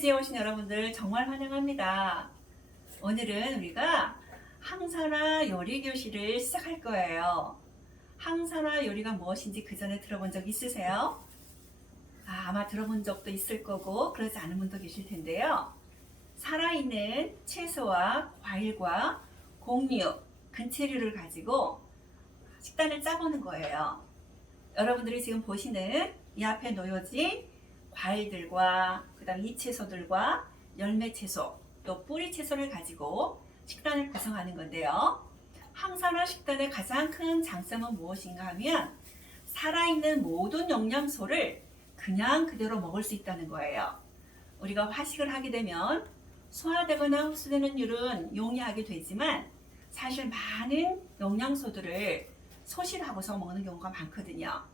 홈페이지에 오신 여러분들 정말 환영합니다. 오늘은 우리가 항산화 요리 교실을 시작할 거예요. 항산화 요리가 무엇인지 그 전에 들어본 적 있으세요? 아마 들어본 적도 있을 거고 그러지 않은 분도 계실 텐데요. 살아있는 채소와 과일과 곡류, 근체류를 가지고 식단을 짜보는 거예요. 여러분들이 지금 보시는 이 앞에 놓여진 과일들과 그다음 잎채소들과 열매채소 또 뿌리채소를 가지고 식단을 구성하는 건데요. 항산화 식단의 가장 큰 장점은 무엇인가 하면 살아있는 모든 영양소를 그냥 그대로 먹을 수 있다는 거예요. 우리가 화식을 하게 되면 소화되거나 흡수되는 율은 용이하게 되지만 사실 많은 영양소들을 소실하고서 먹는 경우가 많거든요.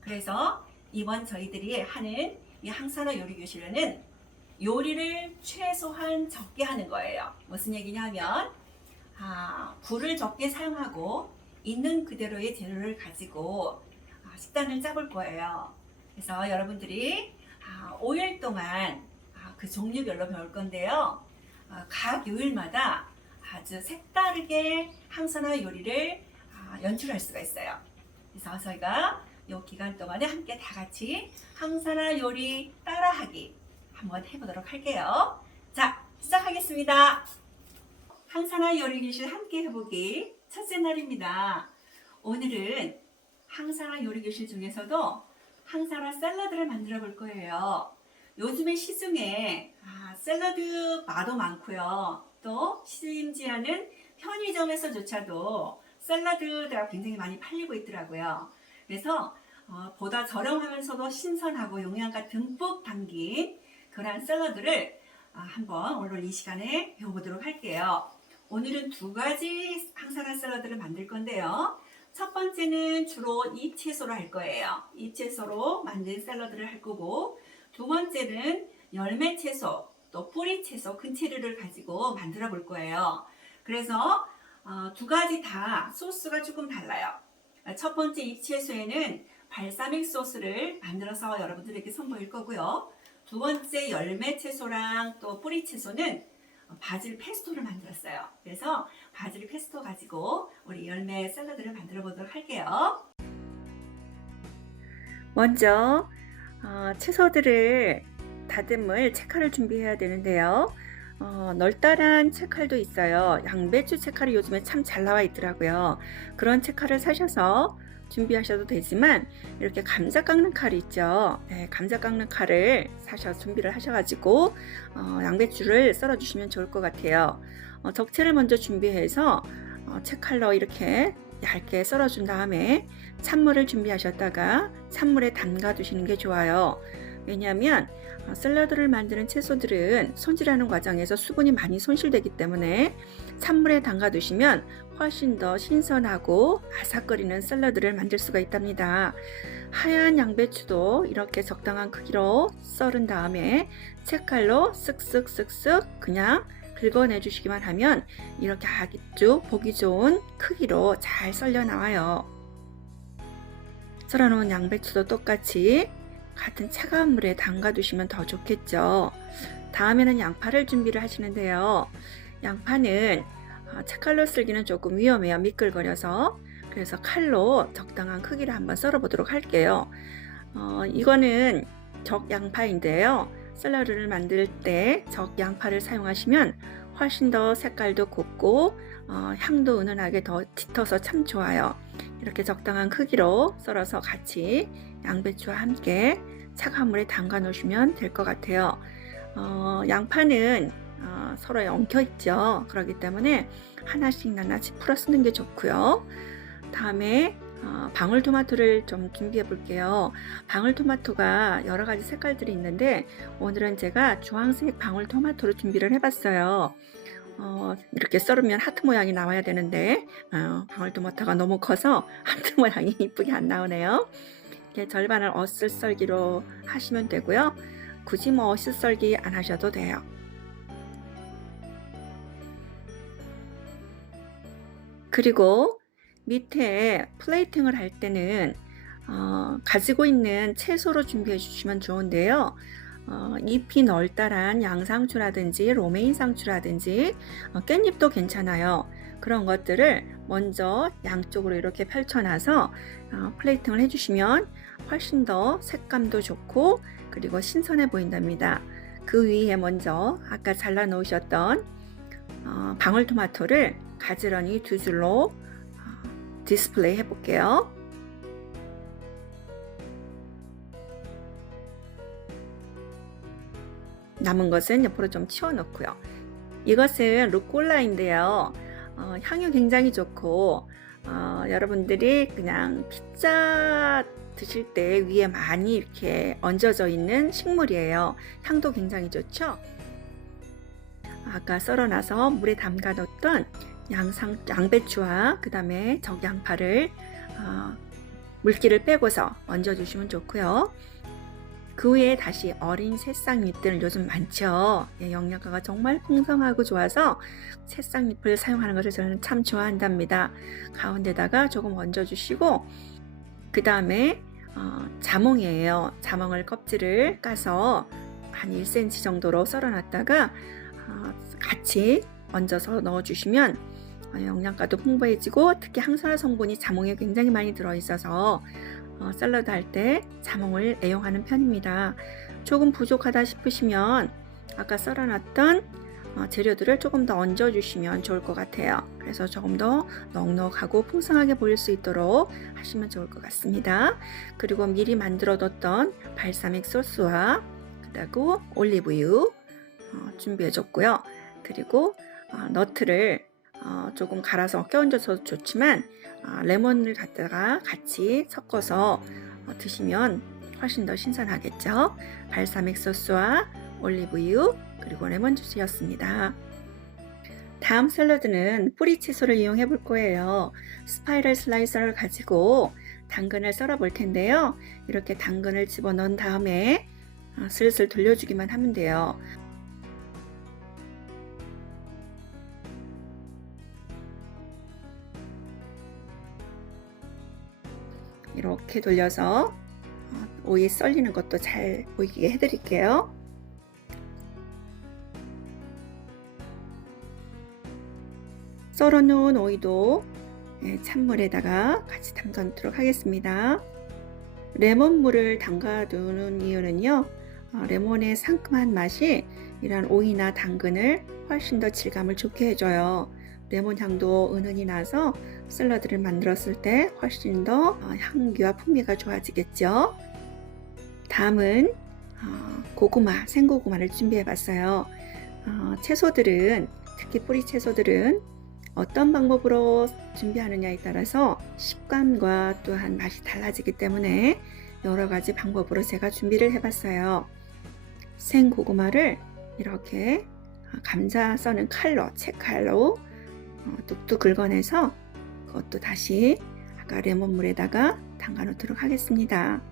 그래서 이번 저희들이 하는 이 항산화 요리 교실에는 요리를 최소한 적게 하는 거예요. 무슨 얘기냐면 불을 적게 사용하고 있는 그대로의 재료를 가지고 식단을 짜볼 거예요. 그래서 여러분들이 5일 동안 그 종류별로 배울 건데요. 각 요일마다 아주 색다르게 항산화 요리를 연출할 수가 있어요. 그래서 저희가 이 기간 동안에 함께 다 같이 항산화 요리 따라하기 한번 해보도록 할게요. 자, 시작하겠습니다. 항산화 요리 교실 함께 해보기 첫째 날입니다. 오늘은 항산화 요리 교실 중에서도 항산화 샐러드를 만들어 볼 거예요. 요즘에 시중에 샐러드 바도 많고요. 또 심지어는 편의점에서조차도 샐러드가 굉장히 많이 팔리고 있더라고요. 그래서 보다 저렴하면서도 신선하고 영양가 듬뿍 담긴 그런 샐러드를 한번 오늘 이 시간에 배워보도록 할게요. 오늘은 두 가지 항산화 샐러드를 만들 건데요. 첫 번째는 주로 잎채소로 할 거예요. 잎채소로 만든 샐러드를 할 거고, 두 번째는 열매채소, 또 뿌리채소, 근체류를 가지고 만들어 볼 거예요. 그래서 두 가지 다 소스가 조금 달라요. 첫 번째 잎채소에는 발사믹 소스를 만들어서 여러분들에게 선보일 거고요. 두 번째 열매채소랑 또 뿌리채소는 바질 페스토를 만들었어요. 그래서 바질 페스토 가지고 우리 열매 샐러드를 만들어 보도록 할게요. 먼저 채소들을 다듬을 채칼을 준비해야 되는데요. 널따란 채칼도 있어요. 양배추 채칼이 요즘에 참 잘 나와 있더라고요. 그런 채칼을 사셔서 준비하셔도 되지만 이렇게 감자 깎는 칼이 있죠. 네, 감자 깎는 칼을 사셔서 준비를 하셔가지고 양배추를 썰어 주시면 좋을 것 같아요. 적채를 먼저 준비해서 채칼로 이렇게 얇게 썰어 준 다음에 찬물을 준비하셨다가 찬물에 담가 두시는 게 좋아요. 왜냐하면 샐러드를 만드는 채소들은 손질하는 과정에서 수분이 많이 손실되기 때문에 찬물에 담가 두시면 훨씬 더 신선하고 아삭거리는 샐러드를 만들 수가 있답니다. 하얀 양배추도 이렇게 적당한 크기로 썰은 다음에 채칼로 쓱쓱쓱쓱 그냥 긁어내 주시기만 하면 이렇게 아주 보기 좋은 크기로 잘 썰려 나와요. 썰어 놓은 양배추도 똑같이 같은 차가운 물에 담가 두시면 더 좋겠죠. 다음에는 양파를 준비를 하시는데요. 양파는 채칼로 썰기는 조금 위험해요. 미끌거려서. 그래서 칼로 적당한 크기를 한번 썰어 보도록 할게요. 이거는 적 양파인데요. 샐러드를 만들 때 적 양파를 사용하시면 훨씬 더 색깔도 곱고 향도 은은하게 더 짙어서 참 좋아요. 이렇게 적당한 크기로 썰어서 같이 양배추와 함께 차가운 물에 담가 놓으시면 될 것 같아요. 양파는 서로 엉켜 있죠. 그렇기 때문에 하나씩 풀어 쓰는 게 좋고요. 다음에 방울토마토를 좀 준비해 볼게요. 방울토마토가 여러 가지 색깔들이 있는데 오늘은 제가 주황색 방울토마토로 준비를 해봤어요. 이렇게 썰으면 하트 모양이 나와야 되는데 방울토마토가 너무 커서 하트 모양이 이쁘게 안 나오네요. 이렇게 절반을 어슷 썰기로 하시면 되고요. 굳이 어슷 썰기 안 하셔도 돼요. 그리고 밑에 플레이팅을 할 때는 가지고 있는 채소로 준비해 주시면 좋은데요. 잎이 널따란 양상추라든지 로메인 상추라든지 깻잎도 괜찮아요. 그런 것들을 먼저 양쪽으로 이렇게 펼쳐놔서 플레이팅을 해주시면 훨씬 더 색감도 좋고 그리고 신선해 보인답니다. 그 위에 먼저 아까 잘라 놓으셨던 방울토마토를 가지런히 두 줄로 디스플레이 해볼게요. 남은 것은 옆으로 좀 치워놓고요. 이것은 루꼴라인데요. 향이 굉장히 좋고 여러분들이 그냥 피자 드실 때 위에 많이 이렇게 얹어져 있는 식물이에요. 향도 굉장히 좋죠. 아까 썰어놔서 물에 담가 놓던 양배추와 그 다음에 적양파를 물기를 빼고서 얹어주시면 좋고요. 그 후에 다시 어린 새싹잎들 요즘 많죠. 영양가가 정말 풍성하고 좋아서 새싹잎을 사용하는 것을 저는 참 좋아한답니다. 가운데다가 조금 얹어주시고 그 다음에 자몽이에요. 자몽을 껍질을 까서 한 1cm 정도로 썰어놨다가 같이 얹어서 넣어주시면 영양가도 풍부해지고 특히 항산화 성분이 자몽에 굉장히 많이 들어있어서 샐러드 할 때 자몽을 애용하는 편입니다. 조금 부족하다 싶으시면 아까 썰어놨던 재료들을 조금 더 얹어주시면 좋을 것 같아요. 그래서 조금 더 넉넉하고 풍성하게 보일 수 있도록 하시면 좋을 것 같습니다. 그리고 미리 만들어뒀던 발사믹 소스와 그리고 올리브유 준비해줬고요. 그리고 너트를 조금 갈아서 껴얹어서 좋지만 레몬을 갖다가 같이 섞어서 드시면 훨씬 더 신선하겠죠. 발사믹 소스와 올리브유 그리고 레몬 주스였습니다. 다음 샐러드는 뿌리 채소를 이용해 볼 거예요. 스파이럴 슬라이서를 가지고 당근을 썰어 볼 텐데요. 이렇게 당근을 집어넣은 다음에 슬슬 돌려주기만 하면 돼요. 이렇게 돌려서 오이 썰리는 것도 잘 보이게 해드릴게요. 썰어놓은 오이도 찬물에다가 같이 담가놓도록 하겠습니다. 레몬물을 담가두는 이유는요, 레몬의 상큼한 맛이 이런 오이나 당근을 훨씬 더 질감을 좋게 해줘요. 레몬 향도 은은히 나서 샐러드를 만들었을 때 훨씬 더 향기와 풍미가 좋아지겠죠. 다음은 고구마, 생고구마를 준비해 봤어요. 채소들은 특히 뿌리 채소들은 어떤 방법으로 준비하느냐에 따라서 식감과 또한 맛이 달라지기 때문에 여러 가지 방법으로 제가 준비를 해봤어요. 생고구마를 이렇게 감자 써는 칼로, 채칼로 뚝뚝 긁어내서 그것도 다시 아까 레몬물에다가 담가 놓도록 하겠습니다.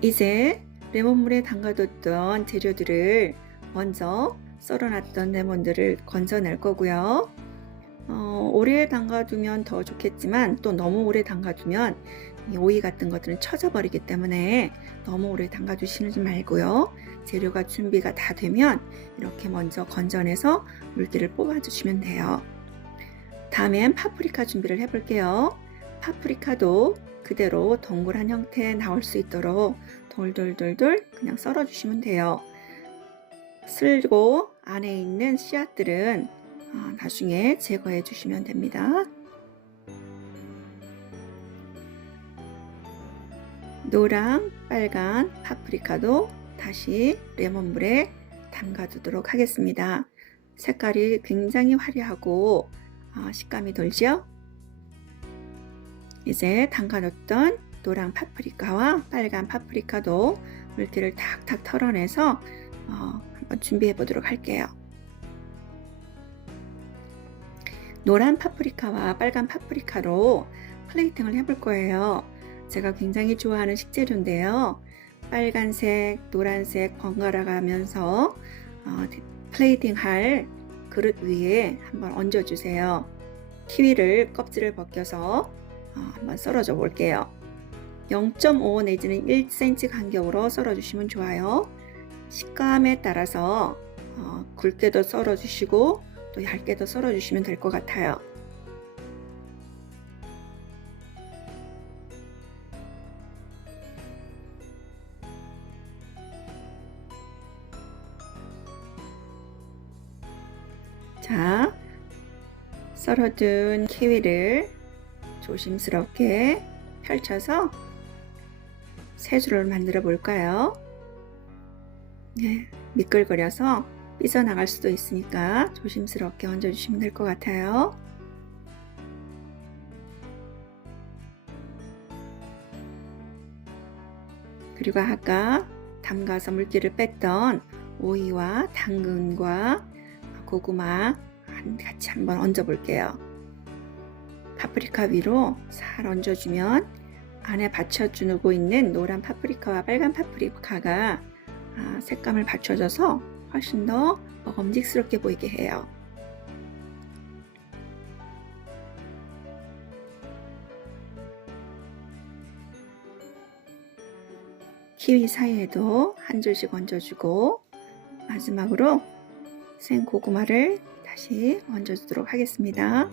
이제 레몬물에 담가뒀던 재료들을 먼저 썰어놨던 레몬들을 건져낼 거고요. 오래 담가두면 더 좋겠지만 또 너무 오래 담가두면 이 오이 같은 것들은 처져버리기 때문에 너무 오래 담가두시지 말고요. 재료가 준비가 다 되면 이렇게 먼저 건져내서 물기를 뽑아주시면 돼요. 다음엔 파프리카 준비를 해볼게요. 파프리카도 그대로 동그란 형태에 나올 수 있도록 돌돌돌돌 그냥 썰어주시면 돼요. 쓸고 안에 있는 씨앗들은 나중에 제거해 주시면 됩니다. 노랑, 빨간 파프리카도 다시 레몬물에 담가 두도록 하겠습니다. 색깔이 굉장히 화려하고 식감이 돌죠? 이제 담가 놓던 노랑 파프리카와 빨간 파프리카도 물기를 탁탁 털어내서 한번 준비해 보도록 할게요. 노란 파프리카와 빨간 파프리카로 플레이팅을 해볼 거예요. 제가 굉장히 좋아하는 식재료인데요. 빨간색, 노란색 번갈아 가면서 플레이팅 할 그릇 위에 한번 얹어주세요. 키위를 껍질을 벗겨서 한번 썰어줘 볼게요. 0.5 내지는 1cm 간격으로 썰어주시면 좋아요. 식감에 따라서 굵게도 썰어주시고 또 얇게도 썰어주시면 될 것 같아요. 자, 썰어둔 키위를 조심스럽게 펼쳐서 세 줄을 만들어 볼까요? 네, 미끌거려서 삐져나갈 수도 있으니까 조심스럽게 얹어주시면 될 것 같아요. 그리고 아까 담가서 물기를 뺐던 오이와 당근과 고구마 같이 한번 얹어 볼게요. 파프리카 위로 살 얹어주면 안에 받쳐주고 있는 노란 파프리카와 빨간 파프리카가 색감을 받쳐줘서 훨씬 더 먹음직스럽게 보이게 해요. 키위 사이에도 한 줄씩 얹어주고 마지막으로 생 고구마를 다시 얹어주도록 하겠습니다.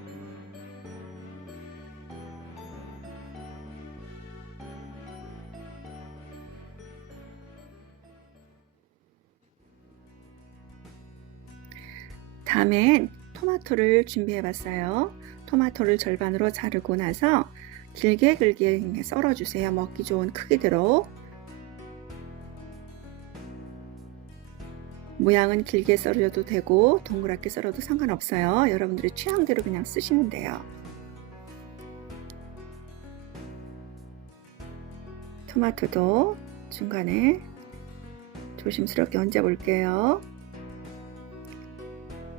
다음엔 토마토를 준비해 봤어요. 토마토를 절반으로 자르고 나서 길게 썰어 주세요. 먹기 좋은 크기대로. 모양은 길게 썰어도 되고 동그랗게 썰어도 상관없어요. 여러분들의 취향대로 그냥 쓰시면 돼요. 토마토도 중간에 조심스럽게 얹어 볼게요.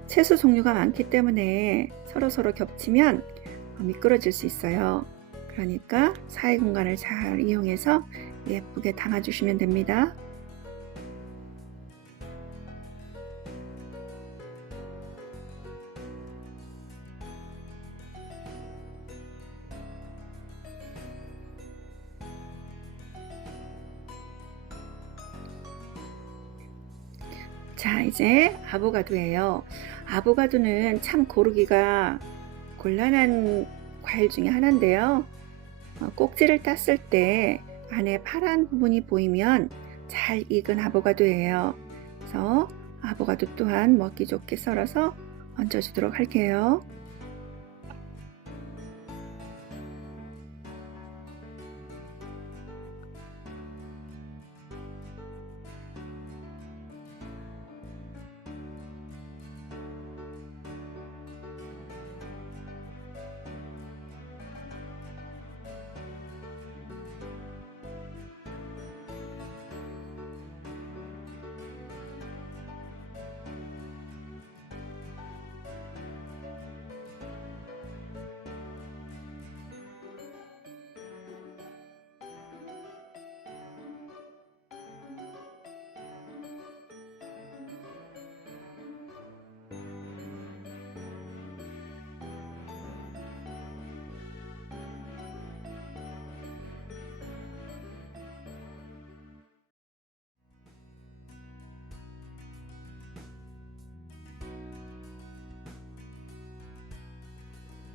채소 종류가 많기 때문에 서로 겹치면 미끄러질 수 있어요. 그러니까 사이 공간을 잘 이용해서 예쁘게 담아주시면 됩니다. 자, 이제 아보가도예요. 아보가도는 참 고르기가 곤란한 과일 중에 하나인데요. 꼭지를 땄을 때 안에 파란 부분이 보이면 잘 익은 아보가도예요. 그래서 아보가도 또한 먹기 좋게 썰어서 얹어주도록 할게요.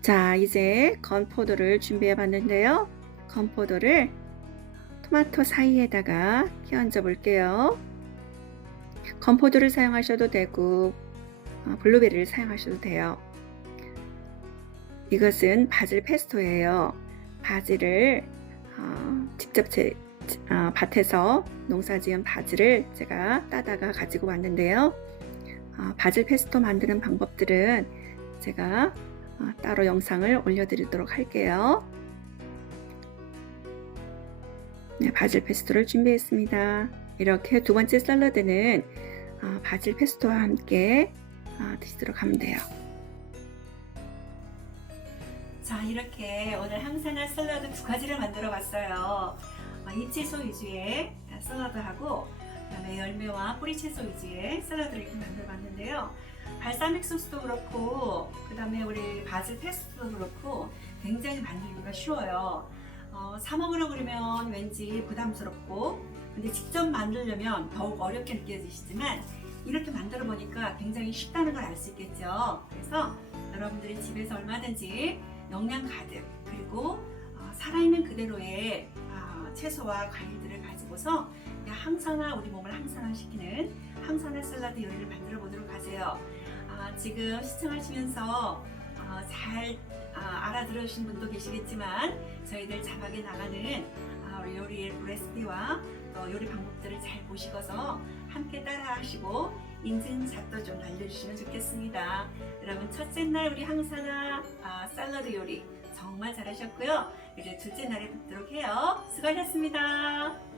자, 이제 건포도를 준비해 봤는데요. 건포도를 토마토 사이에다가 끼얹어 볼게요. 건포도를 사용하셔도 되고 블루베리를 사용하셔도 돼요. 이것은 바질 페스토예요. 바질을 직접 밭에서 농사지은 바질을 제가 따다가 가지고 왔는데요. 바질 페스토 만드는 방법들은 제가 따로 영상을 올려드리도록 할게요. 네, 바질 페스토를 준비했습니다. 이렇게 두 번째 샐러드는 바질 페스토와 함께 드시도록 하면 돼요. 자, 이렇게 오늘 항산화 샐러드 두 가지를 만들어 봤어요. 잎채소 위주의 샐러드하고 그다음에 열매와 뿌리채소 위주의 샐러드를 이렇게 만들어 봤는데요. 발사믹 소스도 그렇고 그다음에 우리 바질 페스토도 그렇고 굉장히 만들기가 쉬워요. 사 먹으려고 그러면 왠지 부담스럽고, 근데 직접 만들려면 더욱 어렵게 느껴지시지만 이렇게 만들어 보니까 굉장히 쉽다는 걸 알 수 있겠죠. 그래서 여러분들이 집에서 얼마든지 영양 가득, 그리고 살아있는 그대로의 채소와 과일들을 가지고서 항산화, 우리 몸을 항산화시키는 항산화 샐러드 요리를 만들어 보도록 하세요. 지금 시청하시면서 잘 알아들으신 분도 계시겠지만 저희들 자막에 나가는 우리 요리의 레시피와 또 요리 방법들을 잘 보시고서 함께 따라 하시고 인증샷도 좀 알려주시면 좋겠습니다. 여러분, 첫째 날 우리 항산화 샐러드 요리 정말 잘하셨고요. 이제 둘째 날에 뵙도록 해요. 수고하셨습니다.